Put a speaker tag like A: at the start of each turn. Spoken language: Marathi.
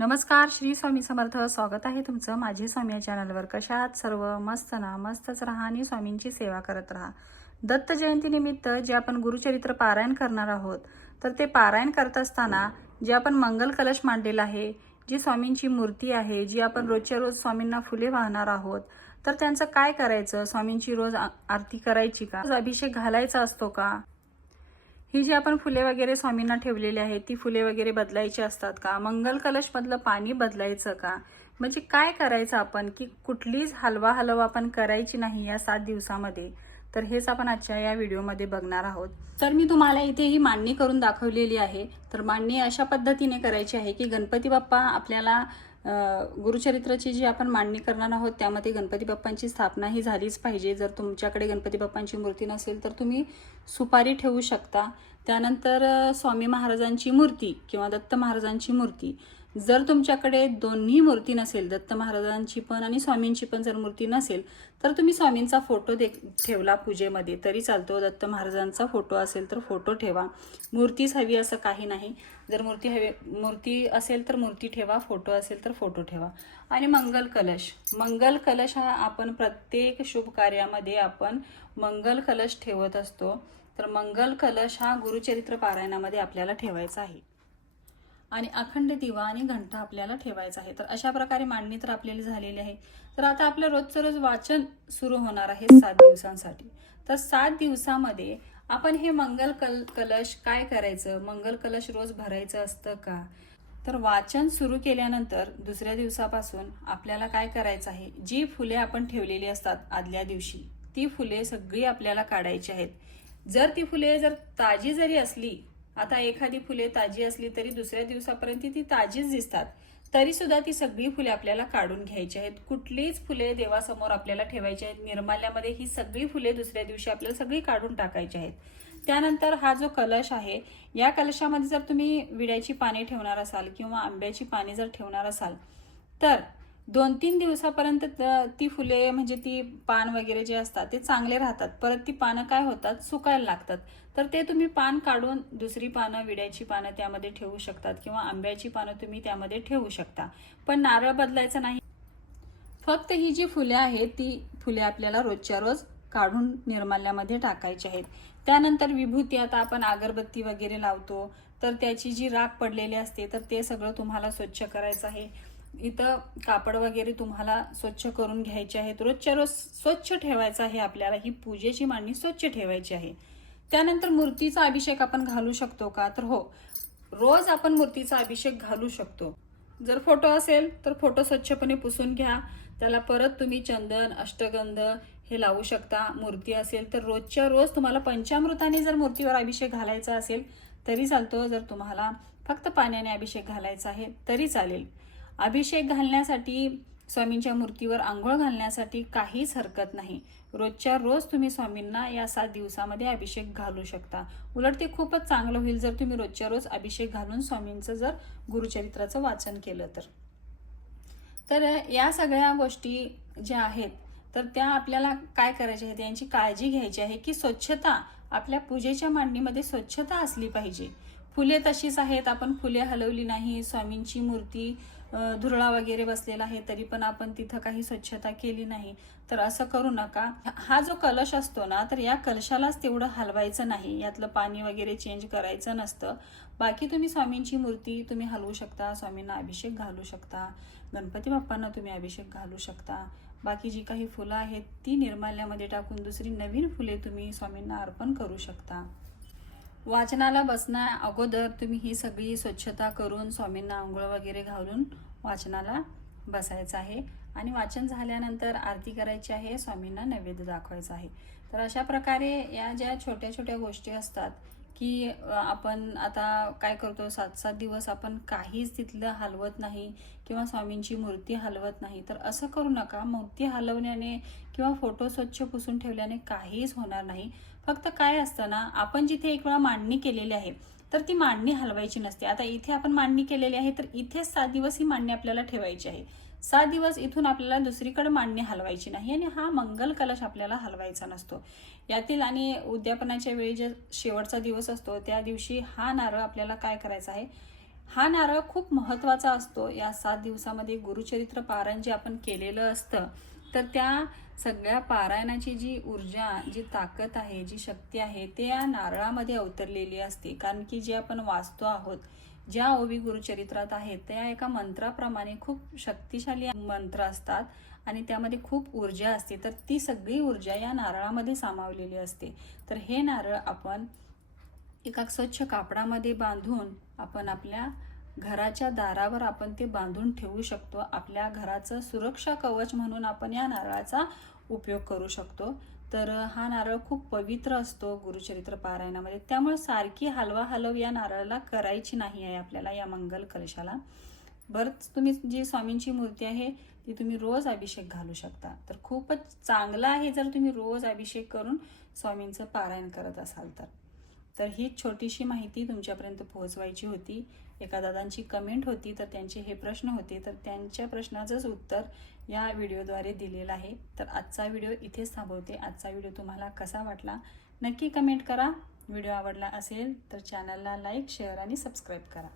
A: नमस्कार श्री स्वामी समर्थ. स्वागत आहे तुमचं माझे स्वामी या चॅनलवर कशात सर्व? मस्त ना? मस्तच राहा आणि स्वामींची सेवा करत राहा. दत्त जयंतीनिमित्त जे आपण गुरुचरित्र पारायण करणार आहोत तर ते पारायण करत असताना जे आपण मंगल कलश मांडलेला आहे जी स्वामींची मूर्ती आहे जी आपण रोजच्या रोज स्वामींना फुले वाहणार आहोत तर त्यांचं काय करायचं? स्वामींची रोज आरती करायची का? रोज अभिषेक घालायचा असतो का? ही जी आपण फुले वगैरे स्वामींना ठेवलेली आहेत ती फुले वगैरे बदलायची असतात का? मंगल कलशमधलं पाणी बदलायचं का? म्हणजे काय करायचं आपण? की कुठलीच हलवा हलवा आपण करायची नाही या सात दिवसामध्ये. तर हेच आपण आजच्या या व्हिडिओमध्ये बघणार आहोत. तर मी तुम्हाला इथे ही मांडणी करून दाखवलेली आहे. तर मांडणी अशा पद्धतीने करायची आहे की गणपती बाप्पा आपल्याला गुरुचरित्राची जी आपण मांडणी करणार आहोत त्यामध्ये गणपती बाप्पांची स्थापना ही झालीच पाहिजे. जर तुमच्याकडे गणपती बाप्पांची मूर्ती नसेल तर तुम्ही सुपारी ठेवू शकता. त्यानंतर स्वामी महाराजांची मूर्ती किंवा दत्त महाराजांची मूर्ती. जर तुमच्याकडे दोन्ही मूर्ती नसेल दत्त महाराजांची पण आणि स्वामींची पण जर मूर्ती नसेल तर तुम्ही स्वामींचा फोटो दे ठेवला पूजेमध्ये. तरी चालतो दत्त महाराजांचा फोटो असेल तर फोटो ठेवा. मूर्तीच हवी असं काही नाही. जर मूर्ती हवी मूर्ती असेल तर मूर्ती ठेवा फोटो असेल तर फोटो ठेवा. आणि मंगल कलश. मंगल कलश हा आपण प्रत्येक शुभ कार्यामध्ये आपण मंगल कलश ठेवत असतो. तर मंगल कलश हा गुरुचरित्र पारायणामध्ये आपल्याला ठेवायचा आहे. आणि अखंड दिवा आणि घंटा आपल्याला ठेवायचा आहे. तर अशा प्रकारे मांडणी तर आपल्याला झालेली आहे. तर आता आपलं रोजचं रोज वाचन सुरू होणार आहे सात दिवसांसाठी. तर सात दिवसामध्ये आपण हे मंगल कल कलश काय करायचं? मंगल कलश रोज भरायचं असतं का? तर वाचन सुरू केल्यानंतर दुसऱ्या दिवसापासून आपल्याला काय करायचं आहे? जी फुले आपण ठेवलेली असतात आदल्या दिवशी ती फुले सगळी आपल्याला काढायची आहेत. जर ती फुले जर ताजी जरी असली आता एखादी फुले ताजी असली तरी दुसऱ्या दिवसापर्यंत ती ताजीच दिसतात. तरी सुद्धा ती सगळी फुले आपल्याला काढून घ्यायची आहेत. कुठलीच फुले देवासमोर आपल्याला ठेवायची आहेत. निर्माल्यामध्ये ही सगळी फुले दुसऱ्या दिवशी आपल्याला सगळी काढून टाकायची आहेत. त्यानंतर हा जो कलश आहे या कलशामध्ये जर तुम्ही विड्याची पाने ठेवणार असाल किंवा आंब्याची पाने जर ठेवणार असाल तर दोन तीन दिवसापर्यंत ती फुले म्हणजे ती पान वगैरे जे असतात ते चांगले राहतात. परत ती पानं काय होतात? सुकायला लागतात. तर ते तुम्ही पान काढून दुसरी पानं विड्याची पानं त्यामध्ये ठेवू शकतात किंवा आंब्याची पानं तुम्ही त्यामध्ये ठेवू शकता. पण नारळ बदलायचं नाही. फक्त ही जी फुले आहेत ती फुले आपल्याला रोजच्या रोज काढून निर्माल्यामध्ये टाकायची आहेत. त्यानंतर विभूती आता आपण अगरबत्ती वगैरे लावतो तर त्याची जी राख पडलेली असते तर ते सगळं तुम्हाला स्वच्छ करायचं आहे. इथं कापड वगैरे तुम्हाला स्वच्छ करून घ्यायचे आहेत. रोजच्या रोज स्वच्छ ठेवायचं आहे आपल्याला. ही पूजेची मांडणी स्वच्छ ठेवायची आहे. त्यानंतर मूर्तीचा अभिषेक आपण घालू शकतो का? तर हो रोज आपण मूर्तीचा अभिषेक घालू शकतो. जर फोटो असेल तर फोटो स्वच्छपणे पुसून घ्या. त्याला परत तुम्ही चंदन अष्टगंध हे लावू शकता. मूर्ती असेल तर रोजच्या रोज तुम्हाला पंचामृताने जर मूर्तीवर अभिषेक घालायचा असेल तरी चालतो. जर तुम्हाला फक्त पाण्याने अभिषेक घालायचा आहे तरी चालेल. अभिषेक घालण्यासाठी स्वामींच्या मूर्तीवर आंघोळ घालण्यासाठी काहीच हरकत नाही. रोजच्या रोज तुम्ही स्वामींना या सात दिवसामध्ये अभिषेक घालू शकता. उलट ते खूपच चांगलं होईल जर तुम्ही रोजच्या रोज अभिषेक घालून स्वामींचं जर गुरुचरित्राचं वाचन केलं तर. तर या सगळ्या गोष्टी ज्या आहेत तर त्या आपल्याला काय करायच्या आहेत? यांची काळजी घ्यायची आहे की स्वच्छता आपल्या पूजेच्या मांडणीमध्ये स्वच्छता असली पाहिजे. फुले तशीच आहेत. आपण फुले हलवली नाही. स्वामींची मूर्ती धुरळा वगैरे बसलेला आहे तरी पण आपण तिथं काही स्वच्छता केली नाही. तर असं करू नका. हा जो कलश असतो ना तर या कलशालाच तेवढं हलवायचं नाही. यातलं पाणी वगैरे चेंज करायचं नसतं. बाकी तुम्ही स्वामींची मूर्ती तुम्ही हलवू शकता. स्वामींना अभिषेक घालू शकता. गणपती बाप्पांना तुम्ही अभिषेक घालू शकता. बाकी जी काही फुलं आहेत ती निर्माल्यामध्ये टाकून दुसरी नवीन फुले तुम्ही स्वामींना अर्पण करू शकता. वाचनाला बसण्या अगोदर तुम्ही ही सगळी स्वच्छता करून स्वामींना आंघोळ वगैरे घालून वाचनाला बसायचं आहे. आणि वाचन झाल्यानंतर आरती करायची आहे स्वामींना नैवेद्य दाखवायचा आहे. तर अशा प्रकारे या ज्या छोट्या छोट्या गोष्टी असतात की आपण आता काय करतो सात सात दिवस आपण काहीच तिथलं हलवत नाही किंवा स्वामींची मूर्ती हलवत नाही तर असं करू नका. मूर्ती हलवण्याने किंवा फोटो स्वच्छ पुसून ठेवल्याने काहीच होणार नाही. फक्त काय असतं ना आपण जिथे एक वेळा मांडणी केलेली आहे तर ती मांडणी हलवायची नसते. आता इथे आपण मांडणी केलेली आहे तर इथेच सात दिवस ही मांडणी आपल्याला ठेवायची आहे. सात दिवस इथून आपल्याला दुसरीकडे मांडणी हलवायची नाही आणि हा मंगल कलश आपल्याला हलवायचा नसतो. यातील आणि उद्यापनाच्या वेळी जे शेवटचा दिवस असतो त्या दिवशी हा नारळ आपल्याला काय करायचा आहे? हा नारळ खूप महत्त्वाचा असतो. या सात दिवसामध्ये गुरुचरित्र पारायण जे आपण केलेलं असतं तर त्या सगळ्या पारायणाची जी ऊर्जा जी ताकद आहे जी शक्ती आहे ते या नारळामध्ये अवतरलेली असते. कारण की जे आपण वाचतो आहोत ज्या ओवी गुरुचरित्रात आहेत त्या एका मंत्राप्रमाणे खूप शक्तिशाली मंत्र असतात आणि त्यामध्ये खूप ऊर्जा असते. तर ती सगळी ऊर्जा या नारळामध्ये सामावलेली असते. तर हे नारळ आपण एका स्वच्छ कापडामध्ये बांधून आपण आपल्या घराच्या दारावर आपण ते बांधून ठेवू शकतो. आपल्या घराचं सुरक्षा कवच म्हणून आपण या नारळाचा उपयोग करू शकतो. तर हा नारळ खूप पवित्र असतो गुरुचरित्र पारायणामध्ये. त्यामुळे सारखी हलवा हलव या नारळाला करायची नाही आहे आपल्याला या मंगल कलशाला. बरं तुम्ही जी स्वामींची मूर्ती आहे ती तुम्ही रोज अभिषेक घालू शकता. तर खूपच चांगलं आहे जर तुम्ही रोज अभिषेक करून स्वामींचं पारायण करत असाल तर. तर ही छोटीशी माहिती तुमच्यापर्यंत पोहोचवायची होती. एका दादांची कमेंट होती तर त्यांचे हे प्रश्न होते. तर त्यांच्या प्रश्नाचंच उत्तर या व्हिडिओद्वारे दिलेलं आहे. तर आजचा व्हिडिओ इथेच थांबवते. आजचा व्हिडिओ तुम्हाला कसा वाटला नक्की कमेंट करा. व्हिडिओ आवडला असेल तर चॅनलला लाईक शेअर आणि सबस्क्राईब करा.